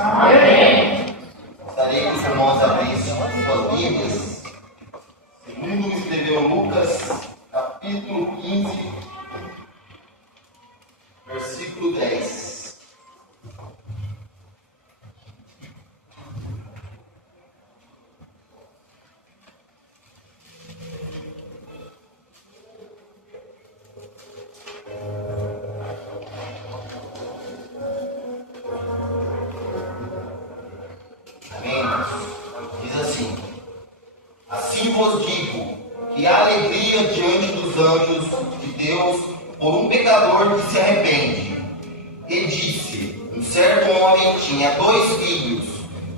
Amém. Gostaria que os irmãos abrissem suas Bíblias. Segundo escreveu Lucas, capítulo 15, versículo 10. Diz assim: assim vos digo, que há alegria diante dos anjos de Deus por um pecador que se arrepende. E disse: um certo homem tinha 2 filhos,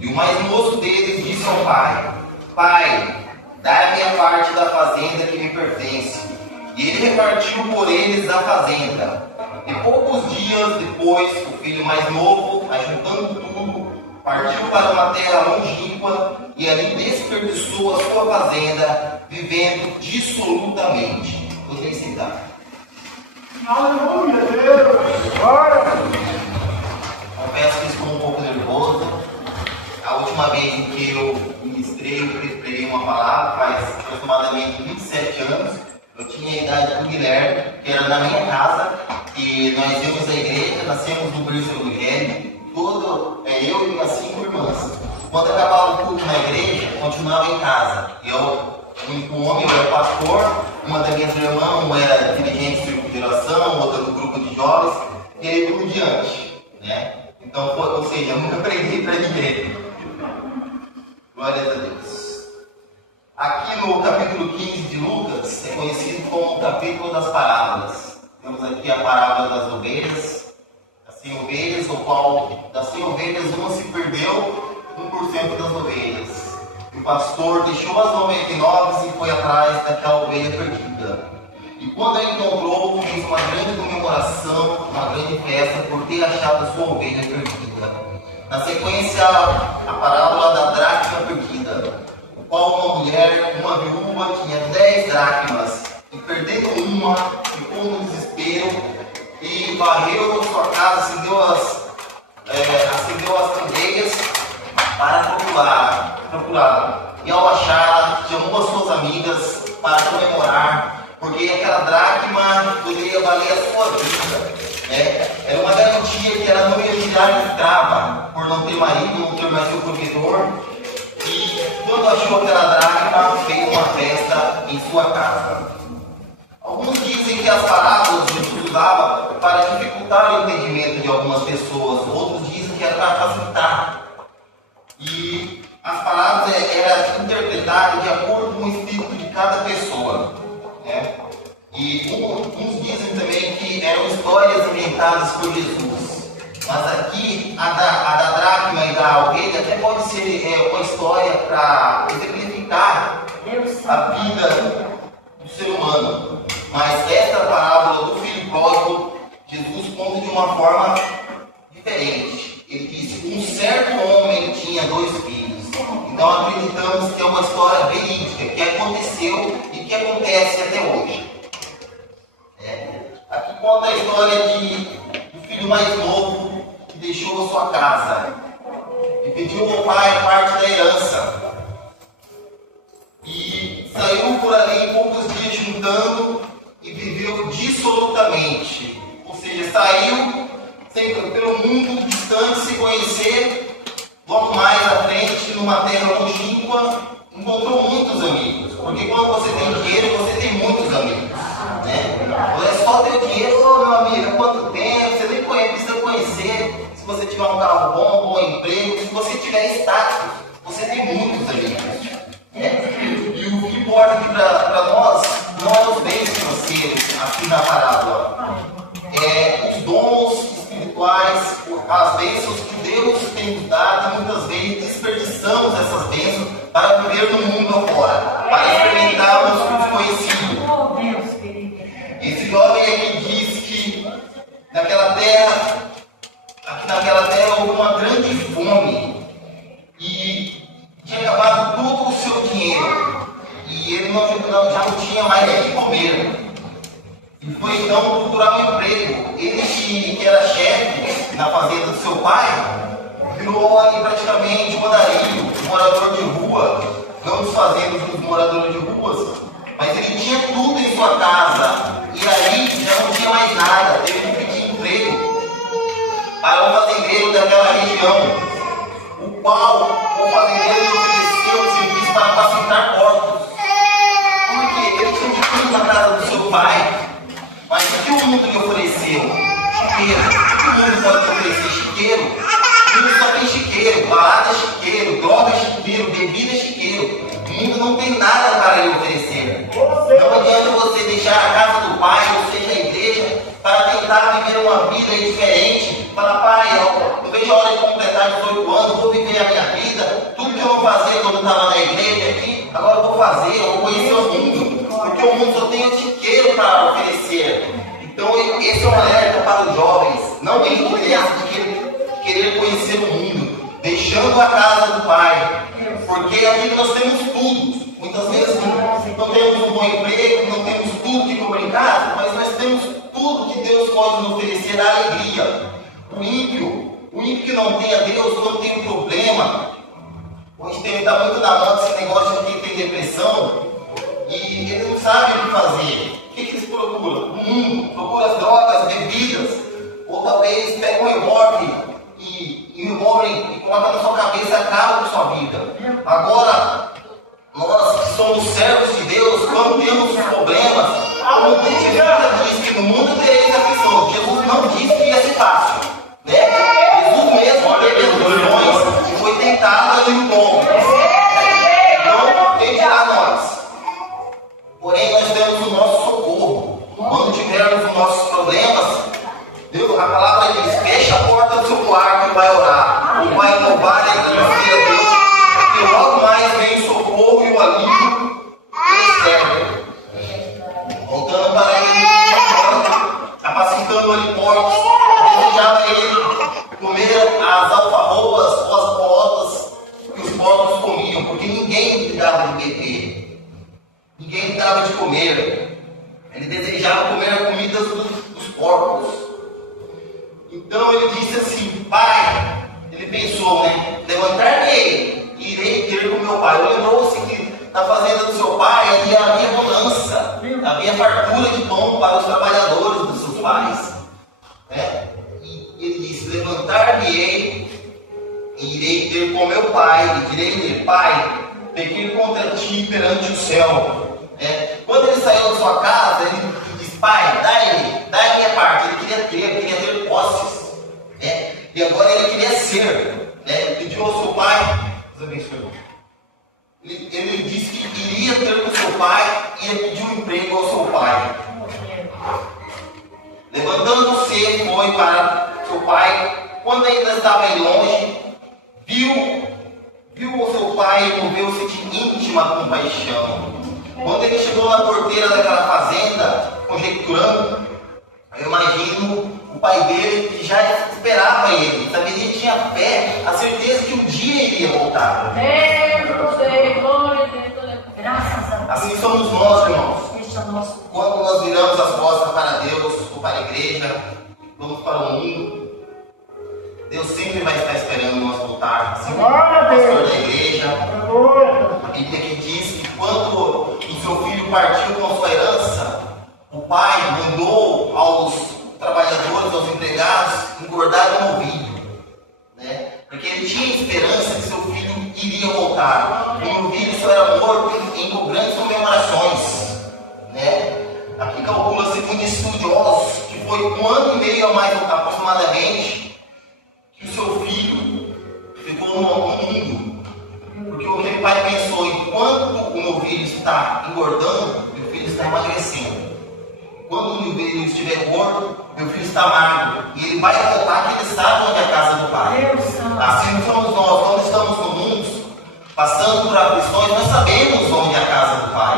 e o mais moço deles disse ao pai: Pai, dá-me a parte da fazenda que me pertence. E ele repartiu por eles a fazenda. E poucos dias depois, o filho mais novo, ajuntando tudo, partiu para uma terra longínqua e ali desperdiçou a sua fazenda, vivendo dissolutamente. Podem sentar. Aleluia, Deus! Glória! Confesso que estou um pouco nervoso. A última vez em que eu ministrei, eu preguei uma palavra, faz aproximadamente 27 anos. Eu tinha a idade do Guilherme, que era na minha casa, e nós íamos à igreja, nascemos no berço evangélico. Eu e minhas 5 irmãs. Quando acabava o culto na igreja, continuava em casa. Eu, um homem, eu era pastor, uma das minhas irmãs, uma era dirigente de circo de oração, outra do grupo de jovens, e aí por diante. Né? Então, ou seja, eu nunca preguei para ninguém. Glórias a Deus. Aqui no capítulo 15 de Lucas, é conhecido como o capítulo das parábolas. Temos aqui a parábola das ovelhas. Das 100 ovelhas, o qual das 100 ovelhas uma se perdeu, 1% das ovelhas. O pastor deixou as 99 e foi atrás daquela ovelha perdida. E quando a encontrou, fez uma grande comemoração, uma grande festa por ter achado a sua ovelha perdida. Na sequência, a parábola da dracma perdida, o qual uma mulher, uma viúva, tinha 10 dracmas e perdendo uma, ficou no desespero e varreu sua casa, acendeu as candeias para procurá-la. E ao achá-la, chamou as suas amigas para comemorar, porque aquela dracma poderia valer a sua vida. Né? Era uma garantia que ela não ia virar escrava, por não ter marido, não ter mais seu provedor. E quando achou aquela dracma, fez uma festa em sua casa. Alguns dizem que as parábolas Jesus usava para dificultar o entendimento de algumas pessoas, outros dizem que era para facilitar. E as parábolas eram interpretadas de acordo com o espírito de cada pessoa. Né? E uns dizem também que eram histórias inventadas por Jesus. Mas aqui, a da dracma e da ovelha até pode ser uma história para exemplificar a vida do ser humano. Mas esta parábola do filho pródigo, Jesus conta de uma forma diferente. Ele disse: um certo homem tinha 2 filhos. Então acreditamos que é uma história verídica, que aconteceu e que acontece até hoje. Aqui conta a história do filho mais novo que deixou a sua casa e pediu ao pai parte da herança. E saiu por ali poucos dias juntando e viveu dissolutamente. Ou seja, saiu pelo mundo distante, se conhecer. Logo mais à frente, numa terra longínqua, encontrou muitos amigos. Porque quando você tem dinheiro, você tem muitos amigos. Né? Não é só ter dinheiro, meu amigo, há quanto tempo? Você nem precisa conhecer. Se você tiver um carro bom, um bom emprego, se você tiver status, você tem muitos amigos. E o que importa aqui para nós não é os bens financeiros, aqui na parábola. É os dons espirituais, as bênçãos que Deus tem nos dado, e muitas vezes desperdiçamos essas bênçãos para viver no mundo afora, para experimentarmos o desconhecido. Esse jovem aqui diz que naquela terra houve uma grande fome e tinha acabado todo o seu dinheiro e ele já não tinha mais o que comer. E foi então procurar um emprego. Ele que era chefe na fazenda do seu pai, virou ali praticamente um andarilho, um morador de rua, não desfazendo dos moradores de ruas, mas ele tinha tudo em sua casa, e aí já não tinha mais nada, teve que pedir emprego para um fazendeiro daquela região, o qual o fazendeiro lhe ofereceu o serviço para apacentar porcos, porque ele tinha tudo na casa do seu pai, mas o que o mundo lhe ofereceu? Chiqueiro. O que o mundo pode te oferecer? Chiqueiro. O mundo só tem chiqueiro, balada é chiqueiro, droga é chiqueiro, bebida é chiqueiro. O mundo não tem nada para lhe oferecer. Não adianta você deixar a casa do pai, ou seja, a igreja, para tentar viver uma vida diferente. Falar, pai, eu vejo a hora de completar 18 anos, vou viver a minha vida. Tudo que eu não fazia quando eu estava na igreja aqui, agora eu vou fazer, eu vou conhecer o mundo. Porque o mundo só tem o chiqueiro para oferecer. Então, esse é um alerta para os jovens. Não entre nessa de querer conhecer o mundo, deixando a casa do pai. Porque aqui nós temos tudo. Muitas vezes não temos um bom emprego, não temos tudo que comer em casa, mas nós temos tudo que Deus pode nos oferecer a alegria. O ímpio que não tem a Deus, não tem um problema. Hoje está muito na moda esse negócio de quem tem depressão e eles não sabem o que fazer. O que eles procuram? O mundo, procuram as drogas, bebidas, ou talvez pegam um revólver e colocam na sua cabeça e acabam com sua vida. Agora, nós que somos servos de Deus, quando temos problemas, como a Bíblia diz que no mundo tereis aflição, Jesus não disse que ia ser fácil. Né? Jesus mesmo teve aflições e foi tentado ali no tombo. Então, quem dirá nós? Porém, nós temos o nosso socorro. Quando tivermos os nossos problemas, Deus, a palavra diz: fecha a porta do seu quarto e vai orar. Ou vai louvar e agradecer a Deus. Porque logo mais vem o socorro e o alívio pelo servo. Voltando para ele, apacentando ali porcos, desejava ele comer as alfarrobas ou as bolotas que os porcos comiam, porque ninguém lhe dava de beber. Ninguém lhe dava de comer. Ele desejava comer as comidas dos porcos. Então ele disse assim: pai, ele pensou, né? Levantar-me-ei e irei ter com meu pai. Lembrou-se que na fazenda do seu pai havia bonança, havia fartura de pão para os trabalhadores dos seus pais. Né? E ele disse: levantar-me-ei e irei ter com meu pai. E direi-lhe: pai, pequei contra ti perante o céu. Quando ele saiu da sua casa, ele disse: pai, dá a minha parte. Ele queria ter posses. E agora ele queria ser. Ele pediu ao seu pai, Deus abençoe. Ele disse que iria ter com seu pai e ia pedir um emprego ao seu pai. Levantando-se, foi para seu pai. Quando ainda estava aí longe, viu o seu pai e moveu-se de íntima compaixão. Quando ele chegou na porteira daquela fazenda, conjecturando, eu imagino o pai dele que já esperava ele, sabia que ele tinha fé, a certeza que um dia ele ia voltar. Assim somos nós, irmãos. Quando nós viramos as costas para Deus ou para a igreja, vamos para o mundo, Deus sempre vai estar esperando nós voltar. Assim como o pastor da igreja, a Bíblia que diz que quando o seu filho partiu com a sua herança, o pai mandou aos trabalhadores, aos empregados, engordar um novilho, né? Porque ele tinha esperança que seu filho iria voltar. O novilho só era morto em grandes comemorações, né? Aqui calcula, segundo estudiosos, que foi 1 ano e meio a mais aproximadamente, que o seu filho ficou no mundo. Porque o pai pensou: enquanto o novilho está engordando, meu filho está emagrecendo. Quando o novilho estiver gordo, meu filho está magro. E ele vai voltar que ele sabe onde é a casa do pai. Assim somos nós, quando estamos no mundo, passando por aflições, nós sabemos onde é a casa do pai.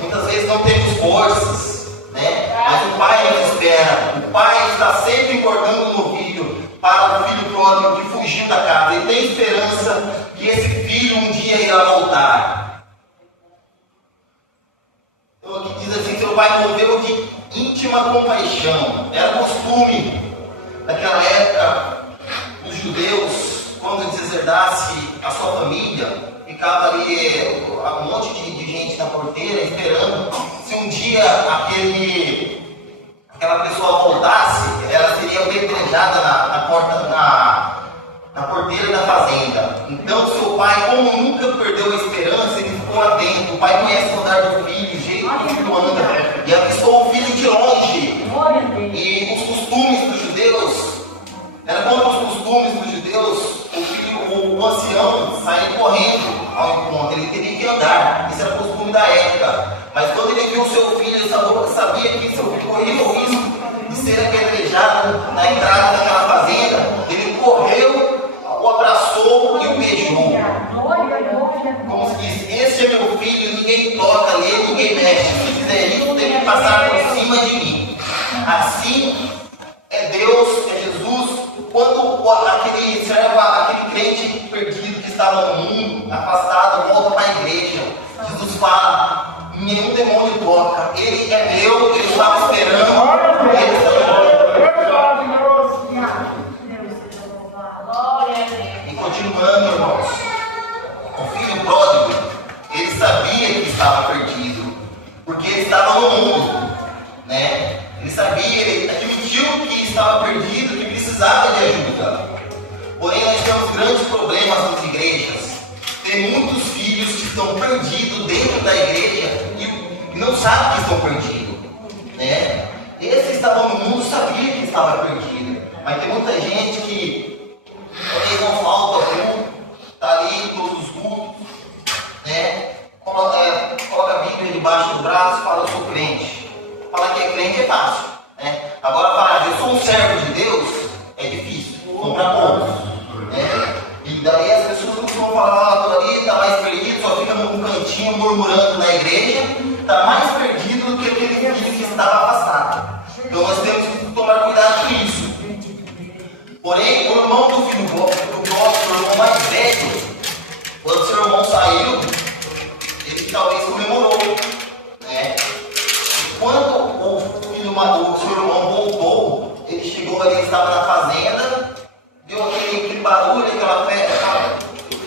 Muitas vezes não temos forças, né? Mas o pai nos espera. O pai está sempre engordando o novilho para o filho pródigo que fugiu da casa. Ele tem esperança que esse filho um dia irá voltar. Então aqui diz assim: seu pai moveu de íntima compaixão. Era costume naquela época dos judeus judeus, quando deserdasse a sua família, ficava ali um monte de gente na porteira esperando. Se um dia aquela pessoa voltasse, ela seria apedrejada na porteira da fazenda. Então seu pai, como nunca perdeu a esperança, ele ficou atento. O pai conhece o andar do filho, o jeito que o filho anda, e avistou o filho de longe. E os costumes dos judeus, era contra os costumes dos judeus, o ancião sair correndo ao encontro, ele teria que andar, isso era costume da época. Mas quando ele viu o seu filho, ele sabia que seu filho corria o risco de ser apedrejado na entrada daquela fazenda. Ele correu, o abraçou e o beijou. Como se diz, esse é meu filho, ninguém toca nele, ninguém mexe. Se fizer isso, tem que passar por cima de mim. Assim é Deus, é Jesus. Quando aquele crente perdido que estava no mundo, afastado, volta para a igreja, Jesus fala: nenhum demônio toca, ele é meu, ele estava esperando, ele estava... E continuando, irmãos, o filho pródigo, ele sabia que estava perdido, porque ele estava no mundo, né? Ele sabia, ele admitiu que estava perdido, que precisava de ajuda. Porém, nós temos grandes problemas nas igrejas. Tem muitos filhos que estão perdidos dentro da igreja e não sabem que estão perdidos, né? Esse estava no mundo, sabia que estava perdido. Mas tem muita gente que talvez não falta culto, está ali em todos os cultos, né? Coloca a Bíblia debaixo do braço e fala: eu sou crente. Falar que é crente é fácil, né? Agora falar eu sou um servo de Deus é difícil, são para poucos, né? E daí as pessoas costumam falar: estou ali, está mais perdido, só fica num cantinho murmurando na igreja, está mais perdido do que aquele filho que estava afastado. Então nós temos que tomar cuidado com isso. Porém, o irmão do filho pródigo, o irmão mais velho, quando seu irmão saiu, ele talvez comemorou, né? Quando o seu irmão voltou, ele chegou ali, estava na fazenda, viu aquele barulho, aquela festa,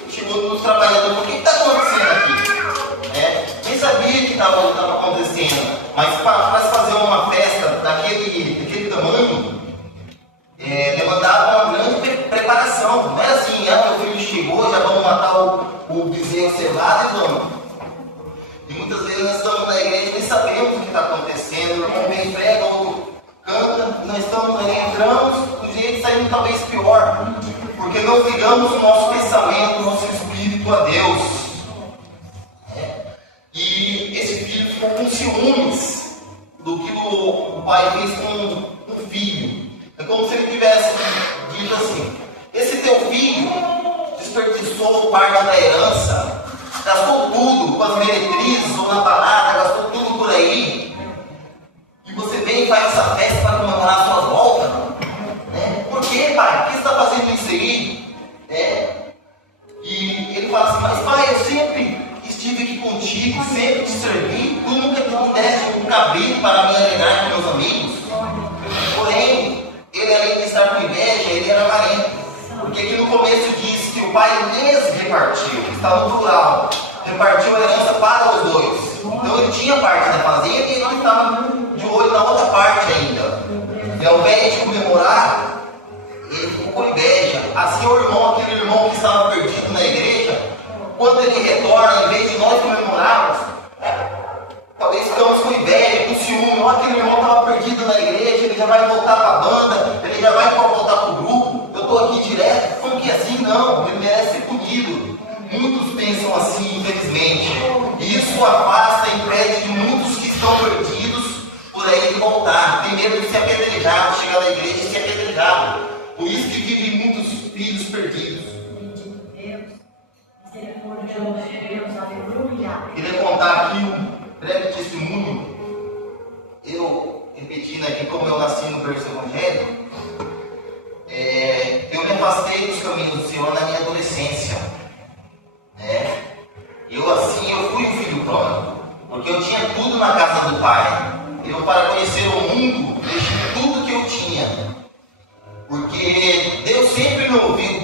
chegou nos trabalhadores: o que está acontecendo aqui? Nem sabia que estava acontecendo, mas para se fazer uma festa daquele tamanho, demandava uma grande preparação. Não é assim: meu filho chegou, já vamos matar o bezerro cevado e vamos. E muitas vezes nós estamos na igreja e nem sabemos o que está acontecendo. O irmão vem, prega, outro canta, nós estamos ali, entramos, do jeito de sair talvez pior, porque não ligamos o nosso pensamento, o nosso espírito a Deus. E esse filho ficou com ciúmes do que o pai fez com o filho. É como se ele tivesse dito assim: esse teu filho desperdiçou parte da herança, gastou tudo com as meretrizes ou na balada, gastou tudo por aí, e você vem e faz essa festa para comemorar a sua volta, né? Por que, pai? Por que você está fazendo isso aí? E ele fala assim: mas pai, eu sempre estive aqui contigo, sempre te servi, tu nunca me deste um cabrito para me alegrar com meus amigos. Porém, ele, além de estar com inveja, ele era avarento, porque aqui no começo diz que o pai lhes repartiu, está no plural, repartiu a herança para os dois. Então ele tinha parte da fazenda e ele estava de olho na outra parte ainda. E ao invés de comemorar, ele ficou com inveja. Assim o irmão, aquele irmão que estava perdido na igreja, quando ele retorna, em vez de nós comemorarmos, talvez ficamos com inveja, com ciúme. Aquele irmão estava perdido na igreja, ele já vai voltar para a banda, ele já vai voltar para o grupo, eu estou aqui direto. Como que é assim? Não, ele merece ser punido. Muitos pensam assim, infelizmente. E isso afasta, impede de muitos que estão perdidos por aí de voltar. Tem medo de ser apedrejado, chegar na igreja e ser apedrejado. Por isso que vivem muitos filhos perdidos. Queria contar aqui um breve testemunho. Eu, repetindo aqui como eu nasci no berço evangélico, eu me afastei dos caminhos do Senhor na minha adolescência. Eu fui um filho pródigo, porque eu tinha tudo na casa do pai. Eu, para conhecer o mundo, deixei tudo que eu tinha, porque Deus sempre me ouviu.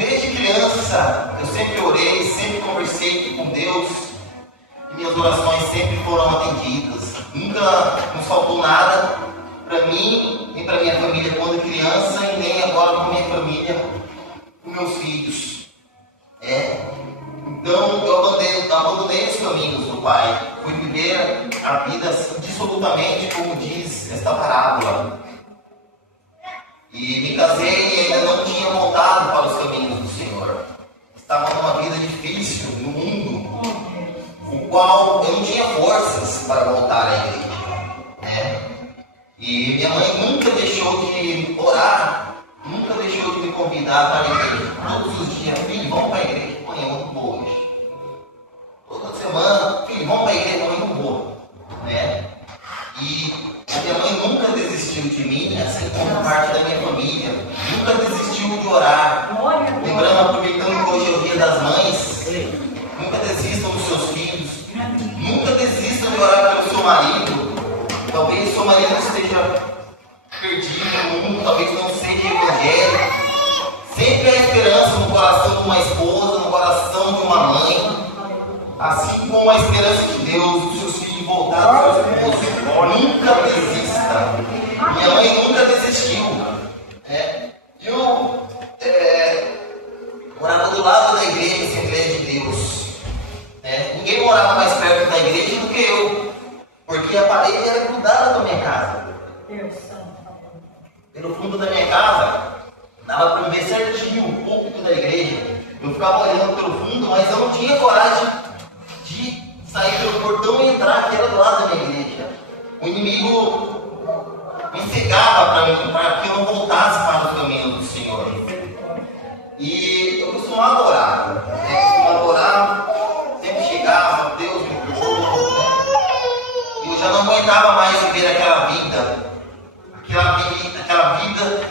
criança, eu sempre orei, sempre conversei com Deus, e minhas orações sempre foram atendidas. Nunca nos faltou nada para mim, nem para minha família quando criança, e nem agora com minha família, com meus filhos. Então eu abandonei os caminhos do Pai, fui viver a vida dissolutamente, como diz esta parábola. E me casei e ainda não tinha voltado para os caminhos do Senhor. Estava numa vida difícil, no mundo, o qual eu não tinha forças para voltar à igreja. E minha mãe nunca deixou de orar, nunca deixou de me convidar para a igreja. Todos os dias, filho, vamos para a igreja. Mãe, eu não vou hoje. Toda semana, filho, vamos para a igreja. Mãe, eu não vou. E minha mãe nunca desistiu de mim, assim como parte da minha família. Nunca desistiu de orar. Lembrando, aproveitando que hoje é o Dia das Mães, nunca desistam dos seus filhos. Nunca desistam de orar pelo seu marido. Talvez seu marido esteja perdido no mundo, talvez não seja evangélico. Sempre há esperança no coração de uma esposa, no coração de uma mãe. Assim como a esperança de Deus, dos seus filhos voltados aos seus esposos. Nunca desista. Minha mãe nunca desistiu. Eu morava do lado da igreja, Assembleia de Deus. Ninguém morava mais perto da igreja do que eu, porque a parede era grudada da minha casa. Pelo fundo da minha casa, dava para ver certinho o púlpito da igreja. Eu ficava olhando pelo fundo, mas eu não tinha coragem de sair pelo portão e entrar, que era do lado da minha igreja. O inimigo me cegava para que eu não voltasse para os caminhos do Senhor. E eu costumava orar. Sempre chegava, Deus me perdoou. E eu já não aguentava mais viver aquela vida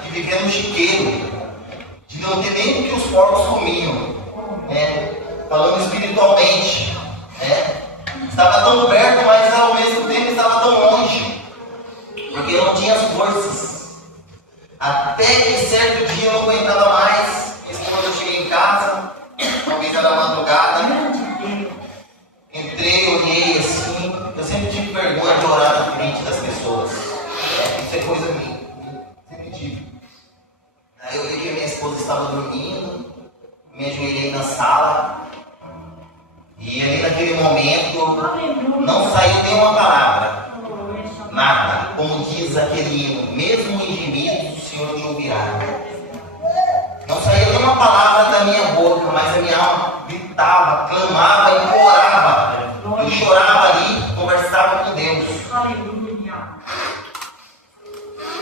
de viver no chiqueiro, de não ter nem o que os porcos comiam, falando espiritualmente. Estava tão perto, mas ao mesmo tempo estava tão longe, porque eu não tinha as forças. Até que certo dia eu não aguentava mais. Isso quando eu cheguei em casa, talvez era madrugada, entrei, olhei assim. Eu sempre tive vergonha de orar na frente das pessoas. Isso é coisa minha, sempre tive. Aí eu vi que minha esposa estava dormindo, me ajoelhei na sala. E ali naquele momento não saiu nenhuma palavra, nada, como diz aquele hino, mesmo em gemidos o Senhor te ouvirá. Não saiu nenhuma palavra da minha boca, mas a minha alma gritava, clamava, implorava. Eu chorava ali, conversava com Deus.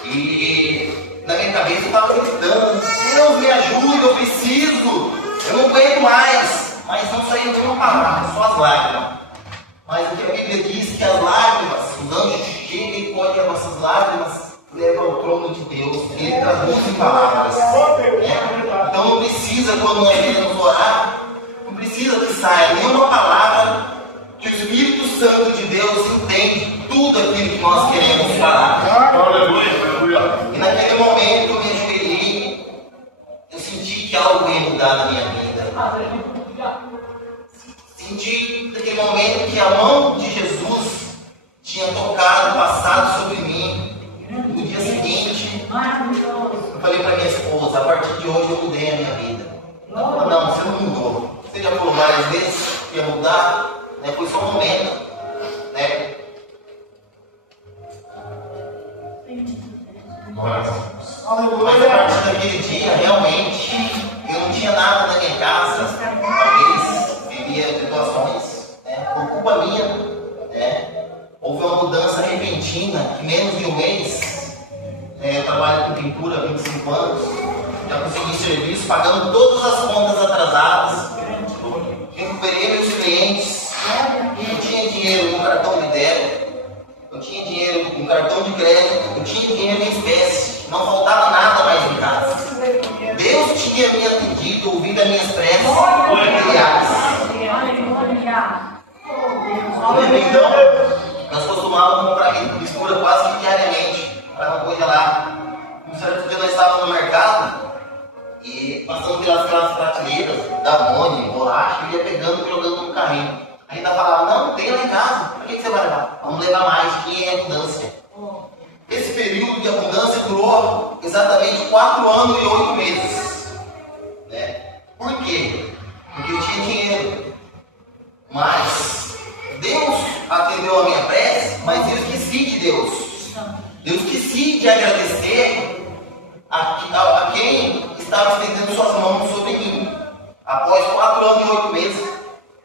E na minha cabeça eu estava gritando, Deus me ajuda, eu preciso, eu não aguento mais. Mas não saiu nenhuma palavra, só as lágrimas. Mas o que a Bíblia diz que as lágrimas, os anjos chegam e colhem as nossas lágrimas, levam ao trono de Deus, ele traduz em palavras. Então não precisa, quando nós queremos orar, não precisa que saia nenhuma palavra, que o Espírito Santo de Deus entende tudo aquilo que nós queremos falar. E naquele momento eu me ajoelhei, eu senti que algo ia mudar na minha vida. Senti naquele momento que a mão de Jesus tinha tocado, passado sobre mim. No dia seguinte, eu falei para minha esposa, a partir de hoje eu mudei a minha vida. Ela falou, não, você não mudou. Você já falou várias vezes que ia mudar, foi só um momento. Mas a partir daquele dia, realmente, eu não tinha nada na minha casa. Talvez vivia situações, por culpa minha. Houve uma mudança repentina, que menos de um mês, eu trabalho com pintura há 25 anos, já consegui serviço, pagando todas as contas atrasadas, recuperei meus clientes, eu tinha dinheiro no cartão de débito, eu tinha dinheiro no cartão de crédito, eu tinha dinheiro em espécie, não faltava nada mais em casa. Deus tinha me atendido, ouvido as minhas preces familiares. Então, nós costumávamos comprar mistura quase que diariamente, para não congelar. Um certo dia nós estávamos no mercado e passando pelas prateleiras da Mone, bolacha, ele ia pegando e jogando no carrinho. Ainda falava, não, tem lá em casa, para que você vai levar? Vamos levar mais, que é abundância. Esse período de abundância durou exatamente 4 anos e 8 meses. Né? Por quê? Porque eu tinha dinheiro. Mas Deus atendeu a minha prece, mas eu esqueci de Deus. Eu esqueci de agradecer a quem estava estendendo suas mãos sobre mim. Após 4 anos e 8 meses,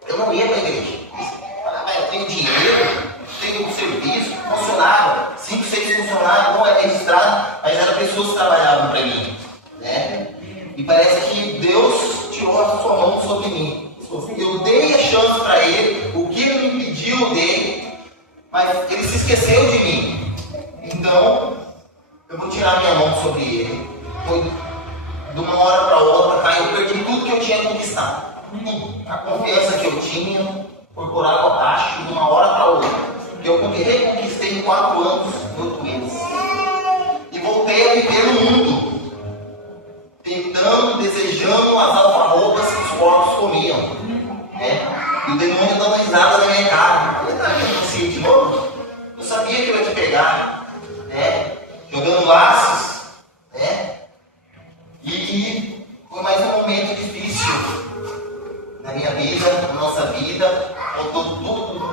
eu não ia para a igreja. Eu tenho dinheiro, tenho serviço, funcionário, 5, 6 funcionários, não é registrado, mas eram pessoas que trabalhavam para mim. Né? E parece que Deus tirou a sua mão sobre mim. Eu dei a chance para ele, o que ele me pediu eu dei, mas ele se esqueceu de mim. Então, eu vou tirar minha mão sobre ele. Foi de uma hora para outra, eu perdi tudo que eu tinha conquistado. A confiança que eu tinha foi por água abaixo de uma hora para outra. Eu reconquistei em 4 anos e 8 meses. E voltei a viver no mundo, tentando, desejando as alfarrobas que os porcos comiam. E o demônio dando risada na minha cara. Eu estava assim de novo. Eu sabia que eu ia te pegar. Jogando laços. E foi mais um momento difícil na minha vida, na nossa vida. Faltou tudo,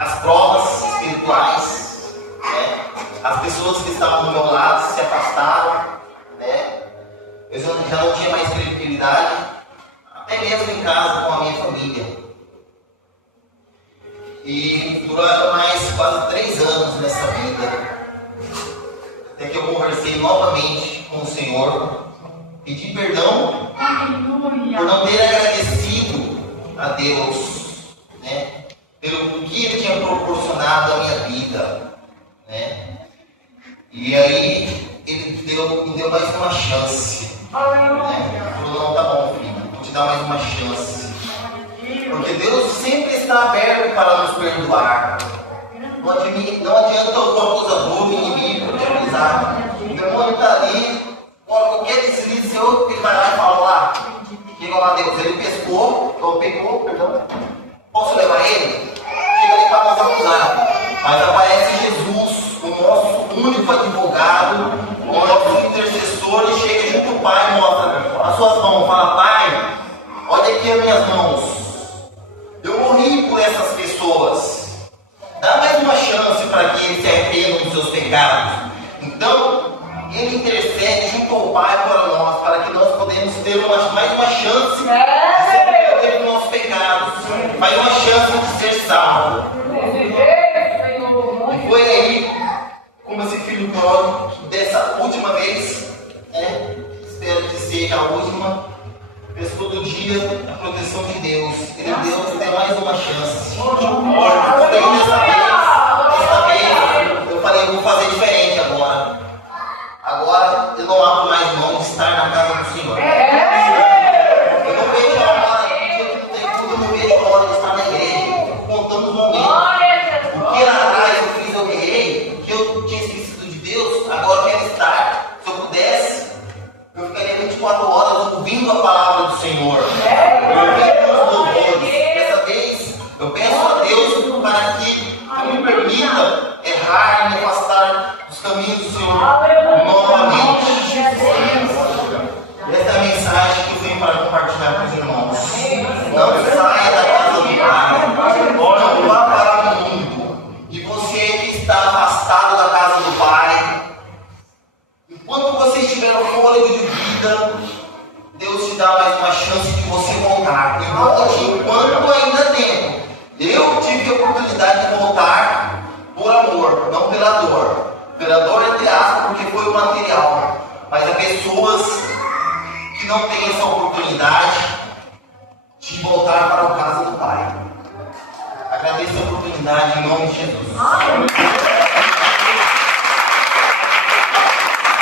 as provas espirituais. As pessoas que estavam do meu lado se afastaram. Eu já não tinha mais credibilidade, até mesmo em casa com a minha família. E durou mais quase 3 anos nessa vida, até que eu conversei novamente com o Senhor, pedi perdão por não ter agradecido a Deus, pelo que Ele tinha proporcionado à minha vida. E aí Ele me deu mais uma chance. Falou, não, tá bom, filho, vou te dar mais uma chance. Porque Deus sempre está aberto para nos perdoar. Não adianta o acusador, o inimigo, te avisar. O demônio está ali, qualquer deslize seu, ele vai lá e fala lá. Chega lá, Deus, ele pegou, perdão. Posso levar ele? Chega ali para nos acusar. Mas aparece Jesus, o nosso único advogado, o nosso intercessor, e chega junto ao Pai e mostra as suas mãos. Fala, Pai, olha aqui as minhas mãos. Eu morri por essas pessoas. Dá mais uma chance para que eles se arrependam dos seus pecados. Então, Ele intercede junto ao Pai para nós, para que nós podemos ter mais uma chance de se arrepender dos nossos pecados, mais uma chance de ser salvo. E foi aí, como esse filho pródigo, dessa última vez, espero que seja a última, peço todo dia a proteção de Deus. Ele deu mais uma chance. Dessa vez, eu falei, eu vou fazer diferente agora. Agora eu não abro mais mão de estar na casa do Senhor. Eu não vejo a hora, eu não vejo a hora de estar na igreja, contando os momentos. O que lá atrás eu fiz, eu errei, que eu tinha esquecido de Deus, agora eu quero estar. Se eu pudesse, eu ficaria 24 horas ouvindo a palavra do Senhor. Ouvindo os louvores. Dessa vez, eu peço a Deus para que me permita errar e me afastar dos caminhos do Senhor novamente. Essa é a mensagem que eu tenho para compartilhar com os irmãos. Não saia da casa do Pai. Não vá para o mundo. E você que está afastado da casa do Pai, enquanto você estiver no fôlego de vida, Deus te dá mais uma chance de você voltar. E volte enquanto ainda há tempo. Eu tive a oportunidade de voltar por amor, não pela dor. Pela dor, entre aspas, porque foi o material. Mas há pessoas que não têm essa oportunidade de voltar para a casa do Pai. Agradeço a oportunidade em nome de Jesus.